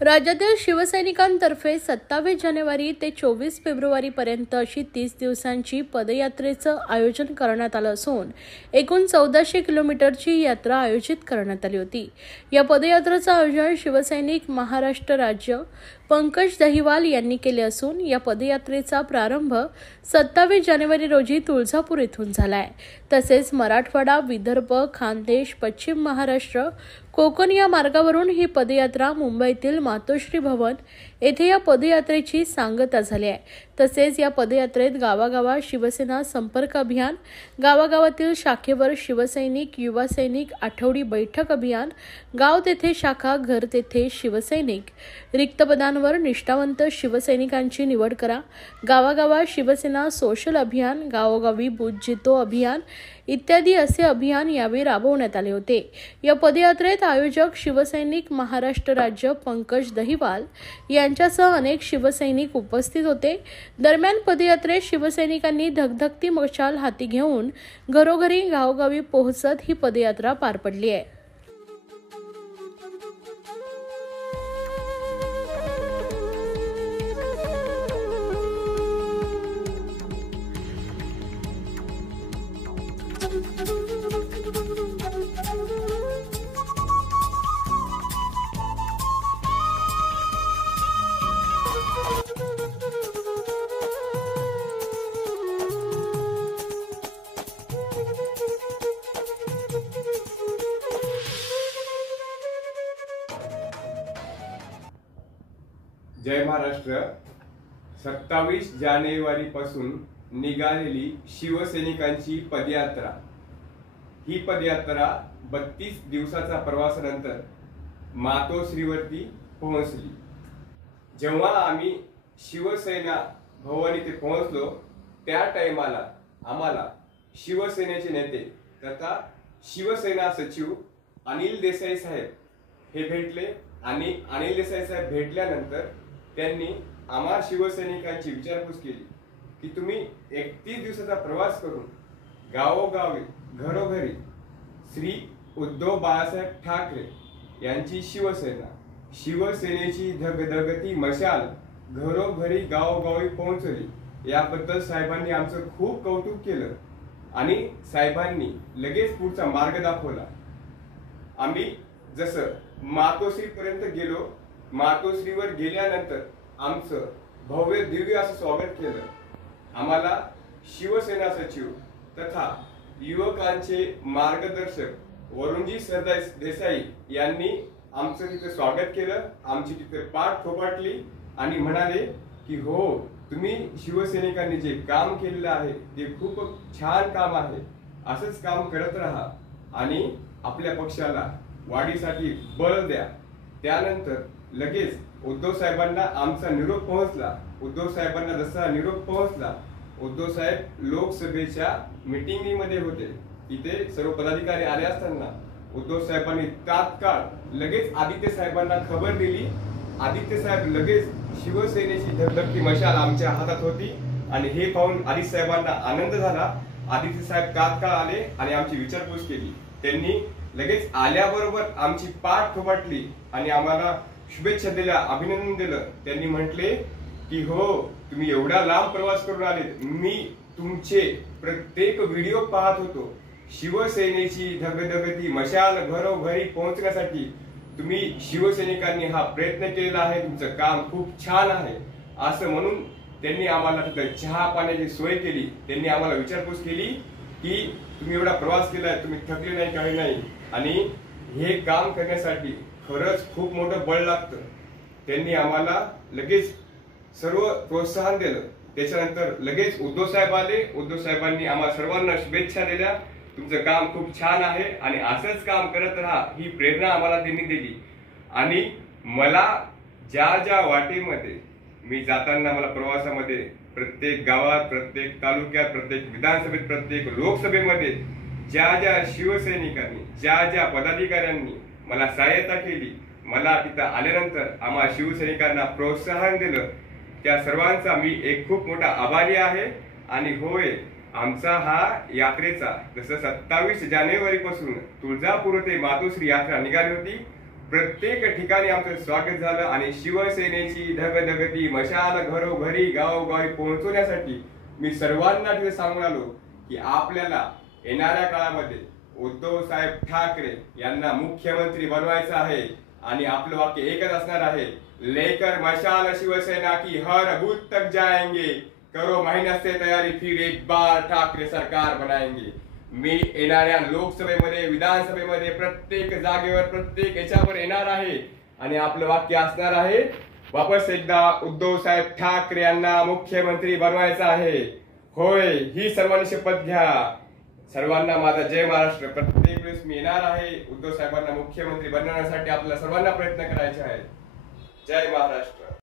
राज्यातील शिवसैनिकांतर्फे 27 जानेवारी ते 24 फेब्रुवारी पर्यंत अशी 30 दिवसांची पदयात्रेचं आयोजन करण्यात आलं असून एकूण 1400 किलोमीटरची यात्रा आयोजित करण्यात आली होती। या पदयात्रेचं आयोजन शिवसैनिक महाराष्ट्र राज्य पंकज दहिवाल यांनी केले असून या पदयात्रेचा प्रारंभ 27 जानेवारी रोजी तुळजापूर येथून झाला आहे। तसेच मराठवाडा, विदर्भ, खानदेश, पश्चिम महाराष्ट्र, कोकण या मार्गावरून ही पदयात्रा मुंबईतील मातोश्री भवन येथे या पदयात्रेची सांगता झाली आहे। तसेच या पदयात्रेत गावागावात शिवसेना संपर्क अभियान, गावागावातील शाखेवर शिवसैनिक, युवा सैनिक आठवडी बैठक अभियान, गाव तेथे शाखा, घर तेथे शिवसैनिक, रिक्त पदांवर निष्ठावंत शिवसैनिकांची निवड करा, गावागावात शिवसेना सोशल अभियान, गावोगावी बूथ जितो अभियान इत्यादी असे अभियान यावेळी राबवण्यात आले होते। या पदयात्रेत आयोजक शिवसैनिक महाराष्ट्र राज्य पंकज दहिवाल यांच्यासह अनेक शिवसैनिक उपस्थित होते। दरम्यान पदयात्रेत शिवसैनिकांनी धगधगती मशाल हाती घेऊन घरोघरी गावोगावी पोहोचत ही पदयात्रा पार पडली आहे। जय महाराष्ट्र। 27 जानेवारी पासून निघालेली शिवसैनिकांची पदयात्रा, ही पदयात्रा 32 दिवसाचा प्रवासानंतर मातोश्रीवरती पोहोचली। जेव्हा आम्ही शिवसेना भवन इथे पोहोचलो त्या टाइमाला आम्हाला शिवसेनेचे नेते तथा शिवसेना सचिव अनिल देसाई साहेब हे भेटले आणि अनिल देसाई साहेब भेटल्यानंतर त्यांनी आम्हा शिवसैनिकांची विचारपूस केली की तुम्ही 31 दिवसाचा प्रवास करून गावोगावी घरोघरी श्री उद्धव बाळासाहेब ठाकरे यांची शिवसेना, शिवसेनेची धगधगती मशाल घरोघरी गावोगावी पोहोचली। याबद्दल साहेबांनी आमचं खूप कौतुक केलं आणि साहेबांनी लगेच पुढचा मार्ग दाखवला। आम्ही जसं मातोश्री पर्यंत गेलो, मातोश्रीवर गेल्यानंतर आमचं भव्य दिव्य असं स्वागत केलं। आम्हाला शिवसेना सचिव तथा युवकांचे मार्गदर्शक वरुणजी सरदेसाई यांनी आमचं तिथे स्वागत केलं, आमची तिथे पाठ थोपटली आणि म्हणाले की हो, तुम्ही शिवसैनिकांनी जे काम केलेलं आहे ते खूप छान काम आहे, असंच काम करत राहा आणि आपल्या पक्षाला वाढीसाठी बळ द्या। त्यानंतर लगेच उद्धव साहेबांना आमचा निरोप पोहोचला। उद्धव साहेबांना जसा निरोप पोहोचला, उद्धव साहेब लोकसभेच्या मीटिंगमध्ये होते। इथे सर्व पदाधिकारी आले असताना उद्धव साहेबांनी तात्काळ लगेच आदित्य साहेबांना खबर दिली। आदित्य साहेब लगेच शिवसेनेची धगधगती मशाल आमच्या हातात होती आणि हे पाहून आदित्य साहेबांना आनंद झाला। आदित्य साहेब तात्काळ आले आणि आमची विचारपूस केली। त्यांनी लगेच आल्याबरोबर आमची पाठ थोपटली आणि आम्हाला शुभेच्छा दिल्या, अभिनंदन दिलं। त्यांनी म्हटले की हो, तुम्ही एवढा लांब प्रवास करून आले, मी तुमचे प्रत्येक व्हिडिओ पाहत होतो। शिवसेनेची धगधगती मशाल घरोघरी पोहोचण्यासाठी तुम्ही शिवसैनिकांनी हा प्रयत्न केलेला आहे, तुमचं काम खूप छान आहे असं म्हणून त्यांनी आम्हाला तिथे चहा पाण्याची सोय केली। त्यांनी आम्हाला विचारपूस केली की तुम्ही एवढा प्रवास केलाय, तुम्ही थकले नाही, काही नाही आणि हे काम करण्यासाठी खरंच खूप मोठं बळ लागतं। त्यांनी आम्हाला लगेच सर्व प्रोत्साहन दिलं। त्याच्यानंतर लगेच उद्धव साहेब आले। उद्धव साहेबांनी आम्हा सर्वांना शुभेच्छा दिल्या, तुमचं काम खूप छान आहे आणि असंच काम करत राहा, ही प्रेरणा आम्हाला त्यांनी दिली। आणि मला ज्या ज्या वाटेमध्ये मी जाताना मला प्रवासामध्ये प्रत्येक गावात, प्रत्येक तालुक्यात, प्रत्येक विधानसभेत, प्रत्येक लोकसभेमध्ये ज्या ज्या शिवसैनिकांनी, ज्या ज्या पदाधिकाऱ्यांनी मला सहायता केली, मला तिथं आल्यानंतर आम्हा शिवसैनिकांना प्रोत्साहन दिलं, त्या सर्वांचा मी एक खूप मोठा आभारी आहे। आणि होय, आमचा हा यात्रेचा जसं 27 जानेवारी पासून तुळजापूर ते मातोश्री यात्रा निघाली होती, प्रत्येक ठिकाणी आमचं स्वागत झालं आणि शिवसेनेची धगधगती मशाल घरोघरी गावोगावी पोहोचवण्यासाठी मी सर्वांना तिथे सांगून आलो की आपल्याला येणाऱ्या काळामध्ये उद्धव साहेब ठाकरे यांना मुख्यमंत्री बनवायचं आहे आणि आपलं वाक्य एकच असणार आहे, लेकर मशाल शिवसेना की हर बूथ तक जाएंगे, करो मेहनत से तैयारी, फिर एक बार ठाकरे सरकार बनाएंगे। मी येणाऱ्या लोकसभेमध्ये विधानसभेमध्ये प्रत्येक जागेवर प्रत्येक याच्यावर येणार आहे आणि आपलं वाक्य असणार आहे, वापस एकदा उद्धव साहेब ठाकरे यांना मुख्यमंत्री बनवायचं आहे। होय, ही सर्वांनी शपथ घ्या। सर्वांना माझा जय महाराष्ट्र। प्रत्येक वेळेस मी येणार आहे, उद्धव साहेबांना मुख्यमंत्री बनवण्यासाठी आपल्याला सर्वांना प्रयत्न करायचे आहेत। जय महाराष्ट्र।